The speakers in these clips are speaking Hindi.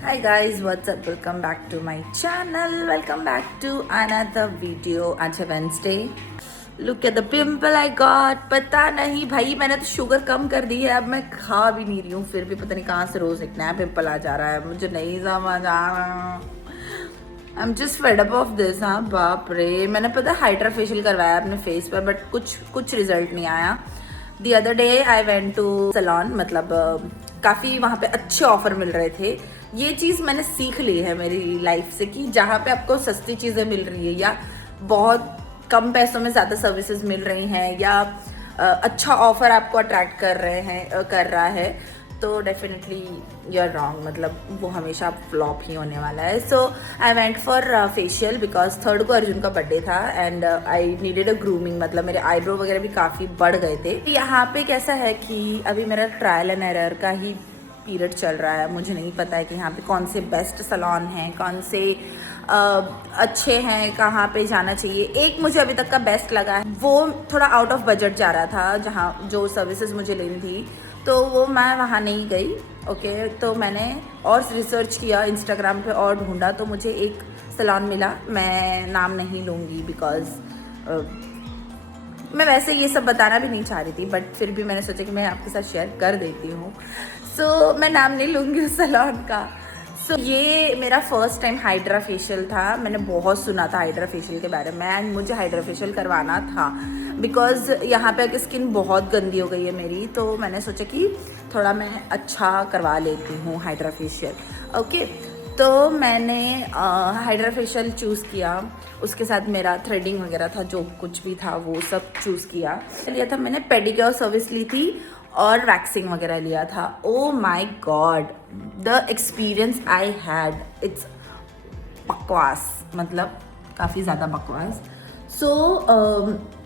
Hi guys, what's up? Welcome back to my channel. Welcome back to another video. आज है Wednesday. Look at the pimple I got. पता नहीं भाई, मैंने तो शुगर कम कर दी है, अब मैं खा भी नहीं रही हूँ, फिर भी पता नहीं कहाँ से रोज एक नया पिम्पल आ जा रहा है, मुझे नहीं समझ आ रहा। I'm just fed up of this। हाँ बाप रे, मैंने पता हाइड्रा फेशियल करवाया अपने फेस पर, बट कुछ रिजल्ट नहीं आया। The other day I went to salon, मतलब काफ़ी वहाँ पे अच्छे ऑफर मिल रहे थे। ये चीज़ मैंने सीख ली है मेरी लाइफ से कि जहाँ पे आपको सस्ती चीज़ें मिल रही है या बहुत कम पैसों में ज़्यादा सर्विसेज मिल रही हैं या अच्छा ऑफर आपको अट्रैक्ट कर रहा है, तो डेफिनेटली यू आर रॉन्ग, मतलब वो हमेशा फ्लॉप ही होने वाला है। So I went for facial because 3rd को अर्जुन का बर्थडे था and I needed a grooming, मतलब मेरे आईब्रो वगैरह भी काफ़ी बढ़ गए थे। यहाँ पे कैसा है कि अभी मेरा ट्रायल एंड एरर का ही पीरियड चल रहा है, मुझे नहीं पता है कि यहाँ पे कौन से बेस्ट सैलून हैं, कौन से अच्छे हैं, कहाँ पे जाना चाहिए। एक मुझे अभी तक का बेस्ट लगा है, वो थोड़ा आउट ऑफ बजट जा रहा था, जहाँ जो सर्विसेज मुझे लेनी थी, तो वो मैं वहाँ नहीं गई। ओके, तो मैंने और रिसर्च किया इंस्टाग्राम पे और ढूंढा, तो मुझे एक सैलून मिला। मैं नाम नहीं लूँगी बिकॉज मैं वैसे ये सब बताना भी नहीं चाह रही थी, बट फिर भी मैंने सोचा कि मैं आपके साथ शेयर कर देती हूँ। सो मैं नाम नहीं लूँगी उस सैलून का। सो ये मेरा फर्स्ट टाइम हाइड्रा फेशियल था। मैंने बहुत सुना था हाइड्रा फेशियल के बारे में एंड मुझे हाइड्रा फेशियल करवाना था बिकॉज यहाँ पे अगर स्किन बहुत गंदी हो गई है मेरी, तो मैंने सोचा कि थोड़ा मैं अच्छा करवा लेती हूँ हाइड्रा फेशियल। ओके, तो मैंने हाइड्रा फेशियल चूज़ किया, उसके साथ मेरा थ्रेडिंग वगैरह था, जो कुछ भी था वो सब चूज़ किया। लिया था मैंने पेडिक्योर सर्विस ली थी और वैक्सिंग वगैरह लिया था। ओ my God, the experience I had, it's बकवास, मतलब काफ़ी ज़्यादा बकवास। सो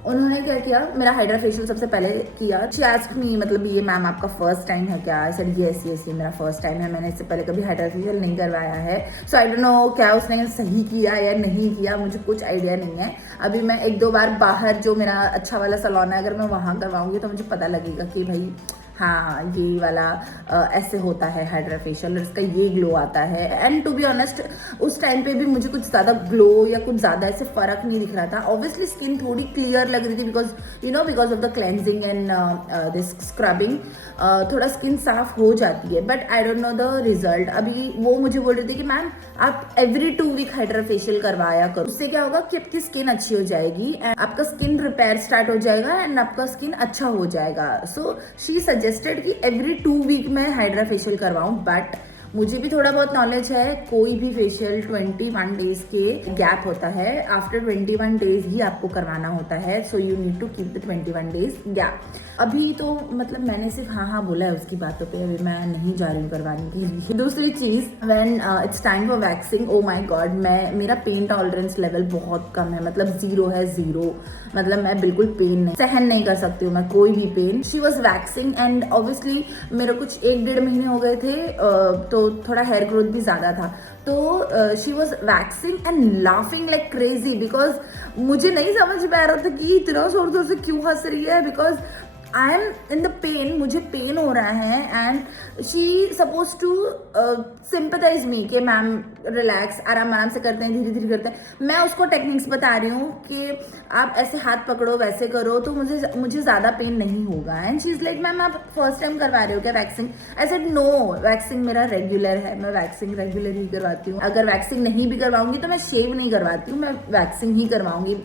उन्होंने क्या किया, मेरा हाइड्रा फेशियल सबसे पहले किया। शी आस्क्ड मी, मतलब ये मैम आपका फर्स्ट टाइम है क्या? आई सेड यस ये मेरा फर्स्ट टाइम है, मैंने इससे पहले कभी हाइड्रा फेशियल नहीं करवाया है। सो आई डोंट नो क्या उसने सही किया या नहीं किया, मुझे कुछ आइडिया नहीं है। अभी मैं 1-2 बार बाहर जो मेरा अच्छा वाला सैलून है, अगर मैं वहाँ करवाऊंगी तो मुझे पता लगेगा कि भाई हाँ ये वाला ऐसे होता है हाइड्रा फेशियल, इसका ये ग्लो आता है। एंड टू बी ऑनेस्ट उस टाइम पे भी मुझे कुछ ज़्यादा ग्लो या कुछ ज़्यादा ऐसे फ़र्क नहीं दिख रहा था। ऑब्वियसली स्किन थोड़ी क्लियर लग रही थी because of the cleansing and this scrubbing, थोड़ा स्किन साफ हो जाती है, but I don't know the result. अभी वो मुझे बोल रही थी कि मैम आप एवरी 2 वीक हाइड्रा फेशियल करवाया करो, उससे क्या होगा कि आपकी स्किन अच्छी हो जाएगी एंड आपका स्किन रिपेयर स्टार्ट हो जाएगा एंड आपका स्किन अच्छा हो जाएगा। सो शी सजेस्टेड कि एवरी 2 वीक में हाइड्रा फेशियल करवाऊं, बट मुझे भी थोड़ा बहुत नॉलेज है, कोई भी फेशियल 21 डेज के गैप होता है, आफ्टर 21 डेज ही आपको करवाना होता है। So you need to keep the 21 days gap. अभी तो मतलब मैंने सिर्फ हाँ बोला है उसकी बातों पे, अभी मैं नहीं जा रही हूँ करवाने के लिए। दूसरी चीज़, when it's time for waxing, oh my God, मेरा पेन टॉलरेंस लेवल बहुत कम है, मतलब 0 है, 0, मतलब मैं बिल्कुल पेन नहीं सहन नहीं कर सकती हूँ मैं कोई भी pain. She was waxing and obviously मेरे कुछ 1-1.5 महीने हो गए थे, तो थोड़ा हेयर ग्रोथ भी ज़्यादा था, तो she was waxing and laughing like crazy because मुझे नहीं समझ में आ रहा था कि इतना जोर जोर से क्यों हंस रही है, because I am in the pain, मुझे पेन हो रहा है and she suppose to sympathize me कि मैम रिलैक्स, आराम से करते हैं, धीरे धीरे करते हैं। मैं उसको टेक्निक्स बता रही हूँ कि आप ऐसे हाथ पकड़ो, वैसे करो, तो मुझे ज़्यादा पेन नहीं होगा। And she is like ma'am आप फर्स्ट टाइम करवा रहे हो क्या waxing? I said no, waxing मेरा रेगुलर है, मैं वैक्सिंग रेगुलर ही करवाती हूँ। अगर वैक्सिंग नहीं भी करवाऊंगी तो मैं शेव नहीं करवाती हूँ, मैं वैक्सिंग ही करवाऊंगी,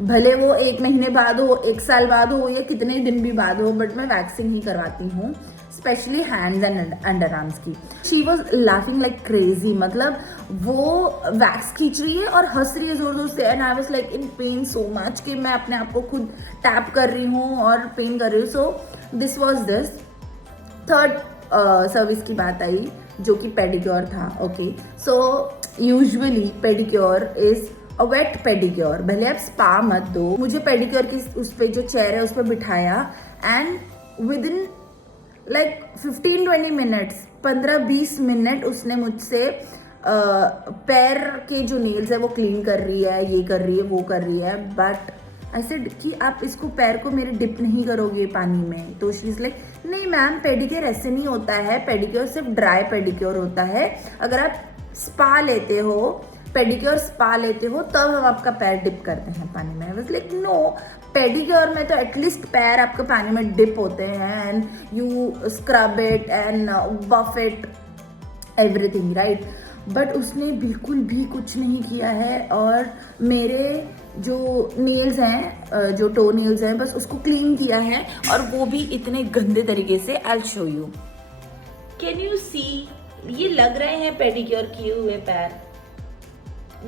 भले वो 1 महीने बाद हो, 1 साल बाद हो या कितने दिन भी बाद हो, बट मैं वैक्सिंग ही करवाती हूँ, specially hands and underarms की। She was laughing like crazy, मतलब वो वैक्स खींच रही है और हंस रही है जोर जोर से, and I was like in pen so much कि मैं अपने आप को खुद टैप कर रही हूँ और पेन कर रही हूँ। So this was this. 3rd service की बात आई जो कि पेडिक्योर था। Okay, so usually pedicure is a wet pedicure, भले आप स्पा मत दो। मुझे पेडिक्योर की उस पर जो चेयर है उस पर बिठाया and with in like 15-20 minutes, 15-20 minute उसने मुझसे पैर के जो नेल्स है वो क्लीन कर रही है, ये कर रही है, वो कर रही है, बट आई सेड कि आप इसको पैर को मेरे डिप नहीं करोगे पानी में, तो शी इज लाइक नहीं मैम, पेडिक्योर ऐसे नहीं होता है, पेडिक्योर सिर्फ ड्राई पेडिक्योर होता है। अगर आप स्पा लेते हो, पेडिक्योर स्पा लेते हो, तब हम आपका पैर डिप करते हैं पानी में। बस लाइक नो, पेडिक्योर में तो एटलीस्ट पैर आपके पानी में डिप होते हैं and you scrub it and buff it everything, right. But उसने बिल्कुल भी कुछ नहीं किया है और मेरे जो नेल्स हैं, जो टो नेल्स हैं, बस उसको क्लीन किया है और वो भी इतने गंदे तरीके से। I will show you, can you see, ये लग रहे हैं पेडिक्योर किए हुए पैर।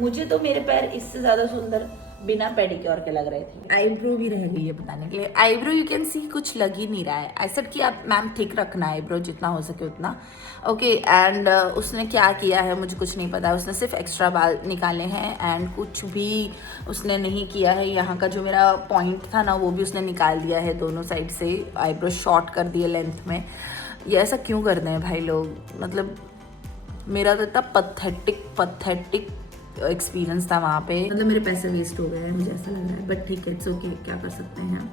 मुझे तो मेरे पैर इससे ज्यादा सुंदर बिना पेडिक्योर के लग रहे थे। आईब्रो भी रह गई है बताने के लिए। आईब्रो यू कैन सी कुछ लग ही नहीं रहा है। आई सेड कि आप मैम ठीक रखना आईब्रो जितना हो सके उतना, ओके। एंड उसने क्या किया है मुझे कुछ नहीं पता, उसने सिर्फ एक्स्ट्रा बाल निकाले हैं एंड कुछ भी उसने नहीं किया है। यहाँ का जो मेरा पॉइंट था ना वो भी उसने निकाल दिया है, दोनों साइड से आईब्रो शॉर्ट कर दिए लेंथ में। ये ऐसा क्यों करते हैं भाई लोग, मतलब मेरा तो इतना पथेटिक एक्सपीरियंस था वहाँ पे, मतलब मेरे पैसे वेस्ट हो गए हैं मुझे ऐसा लग रहा है। बट ठीक है, इट्स ओके, क्या कर सकते हैं।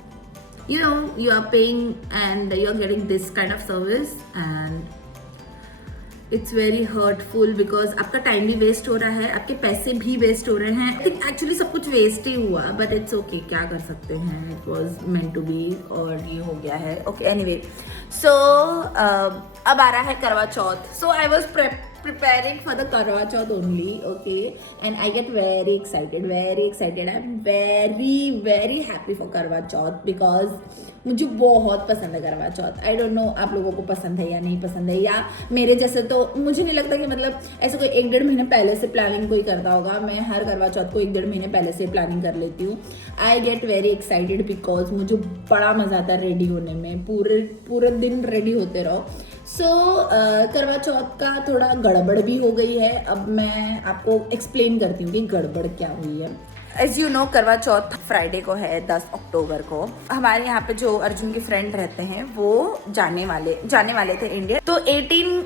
You know, you are paying and you are getting this kind of service and it's very hurtful because आपका टाइम भी वेस्ट हो रहा है, आपके पैसे भी वेस्ट हो रहे हैं। आई थिंक एक्चुअली सब कुछ वेस्ट ही हुआ, बट इट्स ओके, क्या कर सकते हैं। It was meant to be और ये हो गया है, ओके। एनीवे, सो अब आ रहा है Karwa Chauth. So I was preparing for the Karwa Chauth only, okay, and I get very excited. I'm very happy for Karwa Chauth because मुझे बहुत पसंद है करवा चौथ। आई डोंट नो आप लोगों को पसंद है या नहीं पसंद है, या मेरे जैसे तो मुझे नहीं लगता कि मतलब ऐसे कोई 1-1.5 महीने पहले से प्लानिंग कोई करता होगा। मैं हर करवा चौथ को 1-1.5 महीने पहले से प्लानिंग कर लेती हूँ। आई गेट वेरी एक्साइटेड बिकॉज मुझे बड़ा मजा आता है रेडी होने में, पूरे दिन रेडी होते रहो। सो करवा चौथ का थोड़ा गड़बड़ भी हो गई है। अब मैं आपको एक्सप्लेन करती हूँ कि गड़बड़ क्या हुई है। एज यू नो, करवा चौथ फ्राइडे को है, 10 अक्टूबर को। हमारे यहाँ पे जो अर्जुन के फ्रेंड रहते हैं वो जाने वाले थे इंडिया। तो 18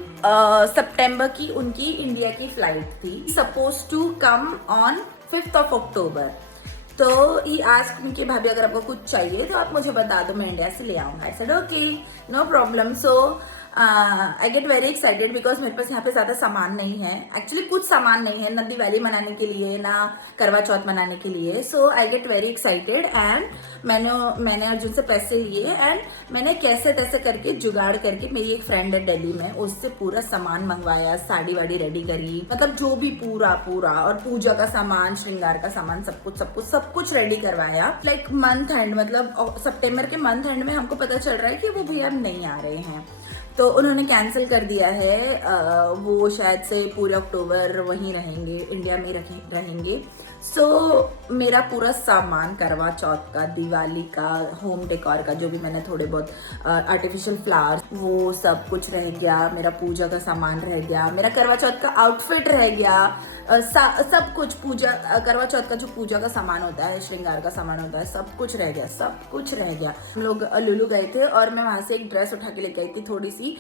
सितंबर की उनकी इंडिया की फ्लाइट थी, suppose to come on 5th of October। तो ही आस्क्ड मी कि भाभी अगर आपको कुछ चाहिए तो आप मुझे बता दो, मैं इंडिया से ले आऊंगा। I said okay, no problem. So I get very excited because मेरे पास यहाँ पे ज़्यादा सामान नहीं है। एक्चुअली कुछ सामान नहीं है, ना दिवाली मनाने के लिए ना करवा चौथ मनाने के लिए। So I get very excited and मैंने अर्जुन से पैसे लिए एंड मैंने कैसे तैसे करके जुगाड़ करके, मेरी एक फ्रेंड है दिल्ली में, उससे पूरा सामान मंगवाया, साड़ी वाड़ी रेडी करी, मतलब जो भी पूरा और पूजा का सामान, श्रृंगार का सामान, सब कुछ रेडी करवाया। लाइक मंथ एंड, मतलब सितंबर के मंथ एंड में हमको पता चल रहा है कि वो भैया नहीं आ रहे हैं, तो उन्होंने कैंसिल कर दिया है। वो शायद से पूरे अक्टूबर वहीं रहेंगे, इंडिया में रहेंगे। सो मेरा पूरा सामान करवा चौथ का, दिवाली का, होम डेकोर का, जो भी मैंने थोड़े बहुत आर्टिफिशियल फ्लावर्स, वो सब कुछ रह गया। मेरा पूजा का सामान रह गया, मेरा करवा चौथ का आउटफिट रह गया, सब कुछ करवा चौथ का जो पूजा का सामान होता है, श्रृंगार का सामान होता है, सब कुछ रह गया। हम लोग लुलु गए थे और मैं वहां से एक ड्रेस उठा के लेके आई थी, थोड़ी सी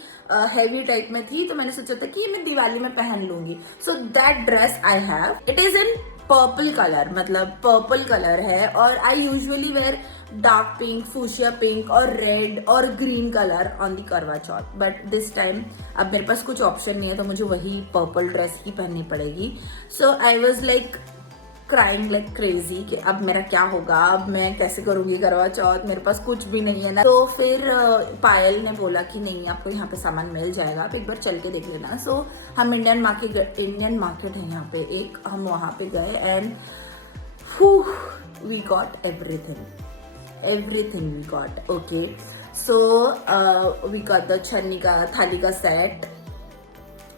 हैवी टाइप में थी, तो मैंने सोचा था कि मैं दिवाली में पहन लूंगी। So that dress I have, it is in purple colour, मतलब पर्पल कलर है। और I usually wear dark pink, fuchsia pink और रेड और green colour on the Karva Chauth, but this time अब मेरे पास कुछ ऑप्शन नहीं है, तो मुझे वही पर्पल ड्रेस ही पहननी पड़ेगी। So I was like crying like crazy कि अब मेरा क्या होगा, अब मैं कैसे करूंगी करवा चौथ, मेरे पास कुछ भी नहीं है ना। तो फिर पायल ने बोला कि नहीं, आपको यहाँ पे सामान मिल जाएगा, आप एक बार चल के देख लेना। सो हम इंडियन मार्केट है यहाँ पे एक, हम वहाँ पे गए and we got everything we got, okay. So we got the छन्नी का, थाली का सेट,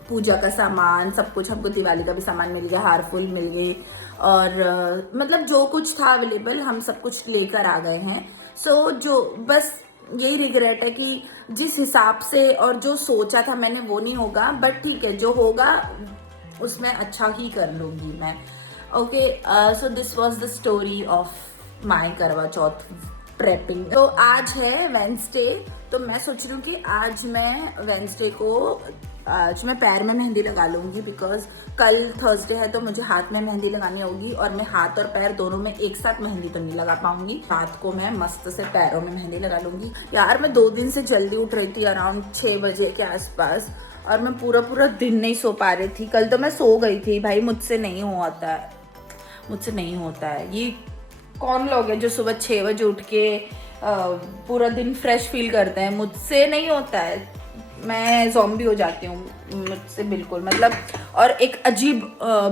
पूजा का सामान, सब कुछ। हमको दिवाली का भी सामान मिल गया, हार फूल मिल गई और मतलब जो कुछ था अवेलेबल हम सब कुछ लेकर आ गए हैं। सो जो बस यही रिग्रेट है कि जिस हिसाब से और जो सोचा था मैंने वो नहीं होगा, बट ठीक है, जो होगा उसमें अच्छा ही कर लूँगी मैं, okay. So this was the story of my करवा चौथ प्रेपिंग। तो आज है वेंसडे, तो मैं सोच रही हूँ कि आज मैं वेंसडे को आज मैं पैर में मेहंदी लगा लूँगी बिकॉज कल थर्सडे है तो मुझे हाथ में मेहंदी लगानी होगी और मैं हाथ और पैर दोनों में एक साथ मेहंदी तो नहीं लगा पाऊंगी। रात को मैं मस्त से पैरों में मेहंदी लगा लूँगी। यार मैं 2 दिन से जल्दी उठ रही थी अराउंड 6 बजे के आसपास और मैं पूरा दिन नहीं सो पा रही थी। कल तो मैं सो गई थी। भाई मुझसे नहीं होता है, मुझसे नहीं होता है। ये कौन लोग हैं जो सुबह 6 बजे उठ के पूरा दिन फ्रेश फील करते हैं? मुझसे नहीं होता है, मैं ज़ॉम्बी हो जाती हूँ मुझसे बिल्कुल। मतलब और एक अजीब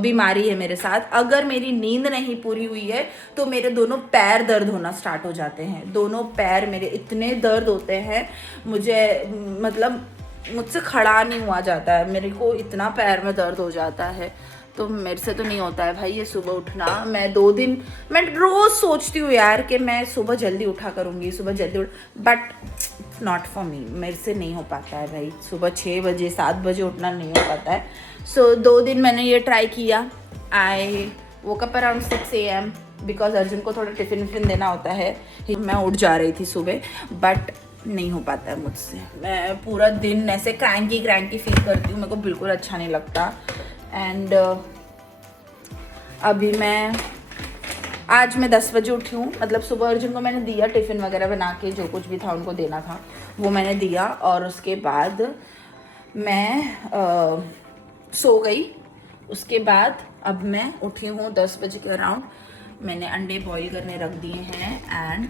बीमारी है मेरे साथ, अगर मेरी नींद नहीं पूरी हुई है तो मेरे दोनों पैर दर्द होना स्टार्ट हो जाते हैं। दोनों पैर मेरे इतने दर्द होते हैं, मुझे मतलब मुझसे खड़ा नहीं हुआ जाता है, मेरे को इतना पैर में दर्द हो जाता है। तो मेरे से तो नहीं होता है भाई ये सुबह उठना। मैं 2 दिन मैं रोज़ सोचती हूँ यार कि मैं सुबह जल्दी उठा करूँगी, सुबह जल्दी बट नॉट फॉर मी, मेरे से नहीं हो पाता है भाई। सुबह 6 बजे 7 बजे उठना नहीं हो पाता है। सो 2 दिन मैंने ये ट्राई किया। I woke up around 6 AM because Arjun को थोड़ा टिफ़िन विफ़िन देना होता है। मैं उठ जा रही थी सुबह बट नहीं हो पाता है मुझसे। मैं पूरा दिन ऐसे क्रैंकी फील करती हूँ, मेरे को बिल्कुल अच्छा नहीं लगता। एंड अभी आज मैं 10 बजे उठी हूँ। मतलब सुबह अर्जुन को मैंने दिया टिफ़िन वगैरह बना के, जो कुछ भी था उनको देना था वो मैंने दिया और उसके बाद मैं सो गई। उसके बाद अब मैं उठी हूँ 10 बजे के अराउंड। मैंने अंडे बॉईल करने रख दिए हैं एंड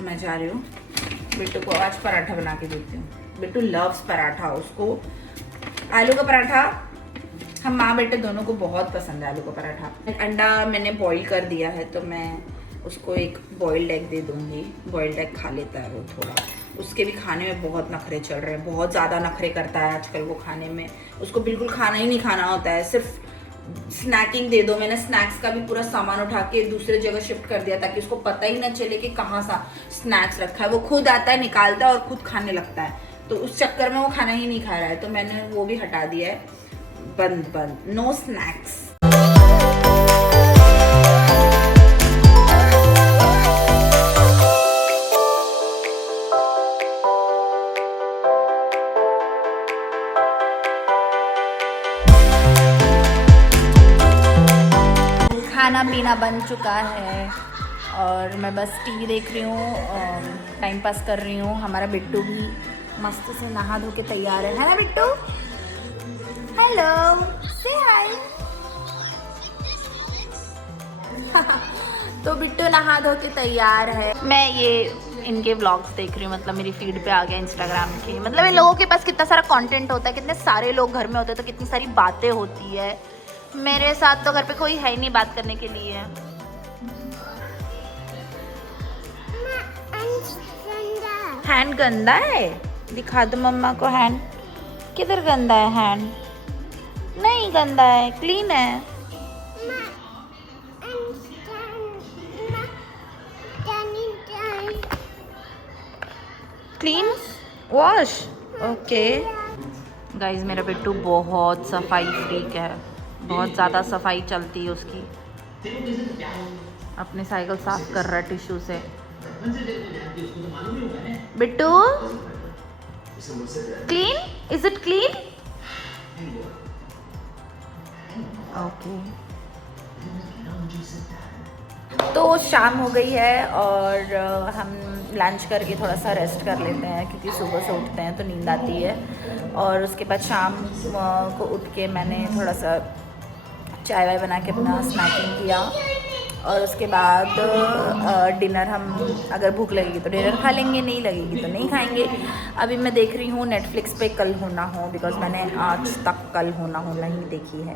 मैं जा रही हूँ बिट्टू को आज पराठा बना के देती हूँ। बिट्टू लव्स पराठा, उसको आलू का पराठा, हम माँ बेटे दोनों को बहुत पसंद है आलू का पराठा। अंडा मैंने बॉईल कर दिया है तो मैं उसको एक बॉइल्ड एग दे दूँगी। बॉइल्ड एग खा लेता है वो थोड़ा, उसके भी खाने में बहुत नखरे चल रहे हैं, बहुत ज़्यादा नखरे करता है आजकल वो खाने में। उसको बिल्कुल खाना ही नहीं खाना होता है, सिर्फ स्नैकिंग दे दो। मैंने स्नैक्स का भी पूरा सामान उठा के दूसरे जगह शिफ्ट कर दिया ताकि उसको पता ही ना चले कि कहाँ सा स्नैक्स रखा है। वो खुद आता है, निकालता है और खुद खाने लगता है, तो उस चक्कर में वो खाना ही नहीं खा रहा है। तो मैंने वो भी हटा दिया है, बंद, नो स्नैक्स। खाना पीना बन चुका है और मैं बस टीवी देख रही हूँ, टाइम पास कर रही हूँ। हमारा बिट्टू भी मस्त से नहा धो के तैयार है ना बिट्टू? हेलो, से हाय। तो बिट्टू नहा धो के तैयार है। मैं ये इनके व्लॉग्स देख रही हूँ, मतलब मेरी फीड पे आ गया इंस्टाग्राम के। मतलब इन लोगों के पास कितना सारा कंटेंट होता है, कितने सारे लोग घर में होते हैं तो कितनी सारी बातें होती है। मेरे साथ तो घर पे कोई है ही नहीं बात करने के लिए। हैंड गंदा है, दिखा दो मम्मा को हैंड। किधर गंदा है हैंड? नहीं गंदा है, क्लीन है। Clean wash, okay. गाइज मेरा बिट्टू बहुत सफाई फ्रीक है, बहुत ज़्यादा सफाई चलती है उसकी। अपनी साइकिल साफ कर रहा है टिश्यू से। Bittu clean, is it clean? Okay. तो शाम हो गई है और हम लंच करके थोड़ा सा रेस्ट कर लेते हैं क्योंकि सुबह से उठते हैं तो नींद आती है। और उसके बाद शाम को उठ के मैंने थोड़ा सा चाय वाय बना के अपना स्नैकिंग किया और उसके बाद डिनर, हम अगर भूख लगेगी तो डिनर खा लेंगे, नहीं लगेगी तो नहीं खाएंगे। अभी मैं देख रही हूँ नेटफ्लिक्स पे कल हो ना हो, बिकॉज मैंने आज तक कल हो ना हो नहीं देखी है।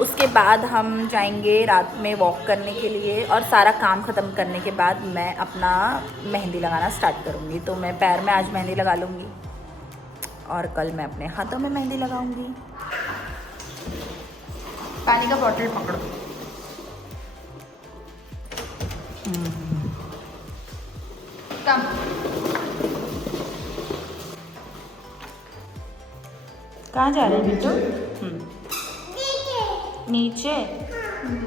उसके बाद हम जाएंगे रात में वॉक करने के लिए और सारा काम ख़त्म करने के बाद मैं अपना मेहंदी लगाना स्टार्ट करूँगी। तो मैं पैर में आज मेहंदी लगा लूँगी और कल मैं अपने हाथों में मेहंदी लगाऊँगी। पानी का बॉटल पकड़ो। कम कहाँ जा रहे हैं बिट्टू? नीचे,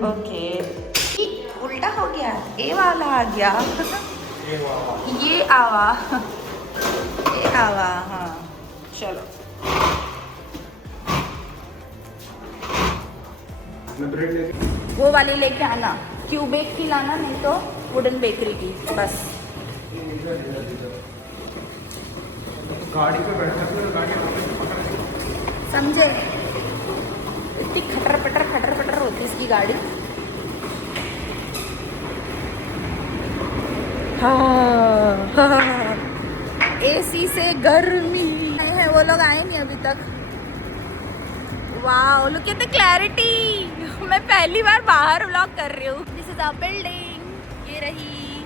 ओके। उल्टा हो गया, ए वाला आ गया। ये आवा, ये आवा, हाँ चलो। वो वाली लेके आना, क्यूबेक की लाना, नहीं तो वुडन बेकरी की, बस। गाड़ी पे बैठा गाड़ी समझे? इतनी खटर पटर होती इसकी गाड़ी। हाँ, एसी से गर्मी है। वो लोग आए नहीं अभी तक। वाह, लुक एट द क्लैरिटी। मैं पहली बार बाहर व्लॉग कर रही हूँ। दिस इज अ बिल्डिंग, ये रही।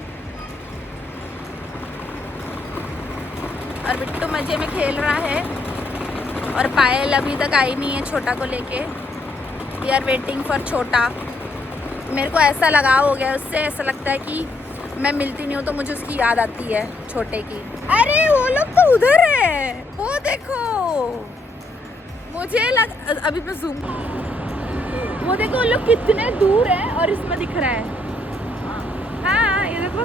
और बिट्टू मजे में खेल रहा है और पायल अभी तक आई नहीं है छोटा को लेके। वी आर वेटिंग फॉर छोटा। मेरे को ऐसा लगाव हो गया उससे, ऐसा लगता है कि मैं मिलती नहीं हूँ तो मुझे उसकी याद आती है छोटे की। अरे वो लोग तो उधर है, वो देखो। मुझे अभी मैं जूम, वो देखो वो लोग कितने दूर है और इसमें दिख रहा है। हाँ ये देखो,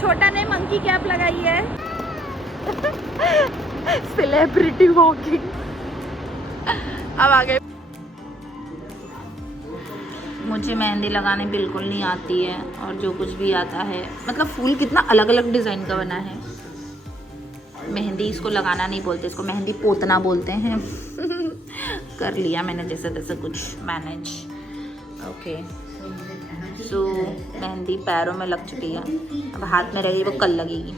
छोटा ने मंकी कैप लगाई है। Celebrity walking. अब आ गए। मुझे मेहंदी लगाने बिल्कुल नहीं आती है, और जो कुछ भी आता है, मतलब फूल कितना अलग अलग डिज़ाइन का बना है। मेहंदी इसको लगाना नहीं बोलते, इसको मेहंदी पोतना बोलते हैं। कर लिया मैंने जैसे तैसे कुछ मैनेज। ओके, सो मेहंदी पैरों में लग चुकी है, अब हाथ में रहेगी, वो कल लगेगी।